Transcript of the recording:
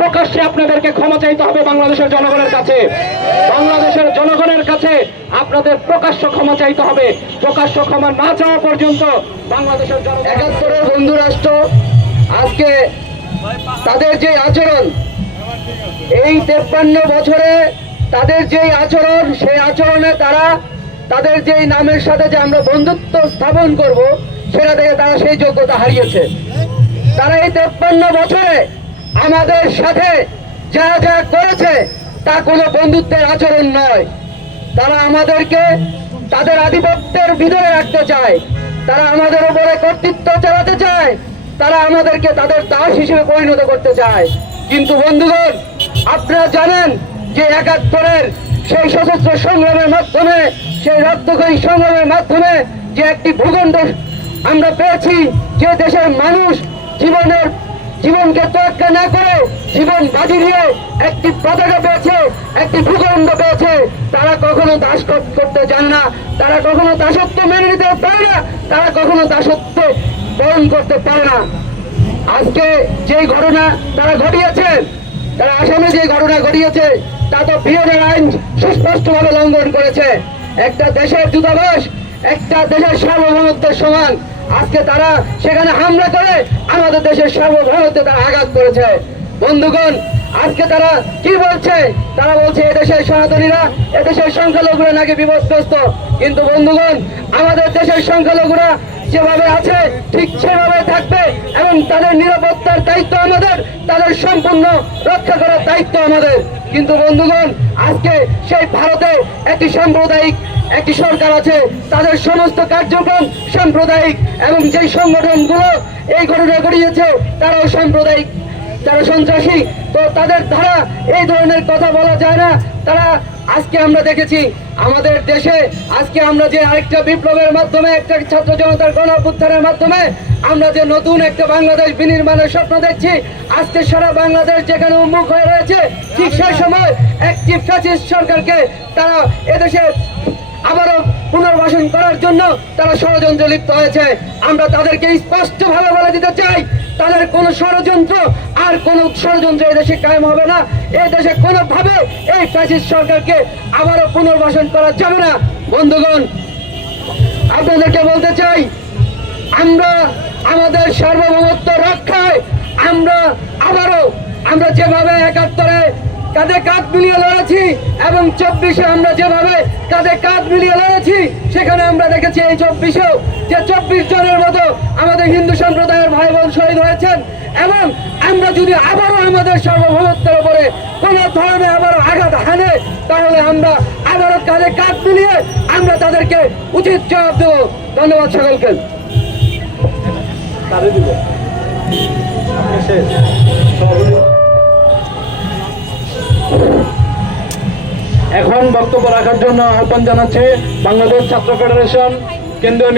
প্রকাশ্যে আপনাদেরকে ক্ষমা চাইতে হবে বাংলাদেশের জনগণের কাছে। বাংলাদেশের জনগণের কাছে আপনাদের প্রকাশ্য ক্ষমা চাইতে হবে। প্রকাশ্য ক্ষমা না চাওয়া পর্যন্ত বাংলাদেশের জনগণ ৭১-এর বন্ধু রাষ্ট্র আজকে তাদের যে আচরণ, এই 53 বছরে তাদের যেই আচরণ, সেই আচরণে তারা তাদের যেই নামের সাথে যে আমরা বন্ধুত্ব স্থাপন করব, সেটা থেকে তারা সেই যোগ্যতা হারিয়েছে। তারা এই 53 বছরে আমাদের সাথে যা যা করেছে তা কোনো বন্ধুত্বের আচরণ নয়। তারা আমাদেরকে তাদের আধিপত্যের ভিতরে রাখতে চায়, তারা আমাদের উপরে কর্তৃত্ব চালাতে চায়, তারা আমাদেরকে তাদের দাস হিসেবে পরিণত করতে চায়। কিন্তু বন্ধুগণ, আপনারা জানেন যে ৭১-এর সেই সশস্ত্র সংগ্রামের মাধ্যমে, সেই রক্তক্ষয়ী সংগ্রামের মাধ্যমে যে একটি ভূখণ্ড আমরা পেয়েছি, যে দেশের মানুষ জীবনকে তোয়াক্কা না করে জীবন বাজি দিয়ে একটি পতাকা পেয়েছে, একটি ভূখণ্ড পেয়েছে, তারা কখনো দাস করতে চান না, তারা কখনো দাসত্ব মেনে নিতে পারে না, তারা কখনো দাসত্ব বরণ করতে পারে না। আজকে যে ঘটনা তারা ঘটিয়েছে, তারা আসামে যে ঘটনা ঘটিয়েছে, তা তো বিএনএর আইন সুস্পষ্টভাবে লঙ্ঘন করেছে। একটা দেশের দূতাবাস একটা দেশের সার্বভৌমত্বের সমান, আজকে তারা সেখানে হামলা করে আমাদের দেশের সার্বভৌমত্বে তারা আঘাত করেছে। বন্ধুগণ, আজকে তারা কি বলছে? তারা বলছে এদেশের সনাতনীরা, এদেশের সংখ্যালঘুরা নাকি বিপদগ্রস্ত। কিন্তু বন্ধুগণ, আমাদের দেশের সংখ্যালঘুরা যেভাবে আছে ঠিক সেভাবে থাকবে এবং তাদের নিরাপত্তার দায়িত্ব আমাদের, তাদের সম্পূর্ণ রক্ষা করার দায়িত্ব আমাদের। কিন্তু বন্ধুগণ, আজকে সেই ভারতে একটি সাম্প্রদায়িক একটি সরকার আছে, তাদের সমস্ত কার্যক্রম সাম্প্রদায়িক এবং যেই সংগঠনগুলো এই ঘটনা ঘটিয়েছে তারাও সাম্প্রদায়িক, তারা সন্ত্রাসী। তো তাদের দ্বারা এই ধরনের কথা বলা যায় না। তারা আজকে আমরা দেখেছি আমাদের দেশে, আজকে আমরা যে আরেকটা বিপ্লবের মাধ্যমে, একটা ছাত্র জনতার গণ অভ্যুত্থানের মাধ্যমে আমরা যে নতুন একটা বাংলাদেশ বিনির্মাণের স্বপ্ন দেখছি, আজকে সারা বাংলাদেশ যেখানে উন্মুখ হয়ে রয়েছে, ঠিক সেই সময় একটি ফ্যাসিস্ট সরকারকে তারা এদেশে আবারও পুনর্বাসন করার জন্য তারা ষড়যন্ত্রে লিপ্ত হয়েছে। আমরা তাদেরকে স্পষ্টভাবে বলে দিতে চাই, তাদের কোন ষড়যন্ত্র আর কোন ষড়যন্ত্র এদেশে কায়েম হবে না। এই দেশে কোনোভাবে এই ফ্যাসিস্ট সরকারকে আবারও পুনর্বাসন করা যাবে না। বন্ধুগণ, আপনাদেরকে বলতে চাই, আমরা আমাদের সার্বভৌমত্ব রক্ষায় আমরা যেভাবে ৭১-এ কাঁধে কাঁধ মিলিয়ে লড়েছি এবং ২৪-এ আমরা যেভাবে কাঁধে কাঁধ মিলিয়ে লড়েছি, সেখানে আমরা দেখেছি এই ২৪-এও যে ২৪ জনের মতো আমাদের হিন্দু সম্প্রদায়ের ভাই বোন শহীদ হয়েছেন। এবং আমরা যদি আবারও আমাদের সার্বভৌমত্বের উপরে কোনো ধরনের আবারও আঘাত হানে, তাহলে আমরা আবারও কাঁধে কাঁধ মিলিয়ে আমরা তাদেরকে উচিত জবাব দেব। ধন্যবাদ সকলকে। এখন বক্তব্য রাখার জন্য আহ্বান জানাচ্ছে বাংলাদেশ ছাত্র ফেডারেশন কেন্দ্রীয়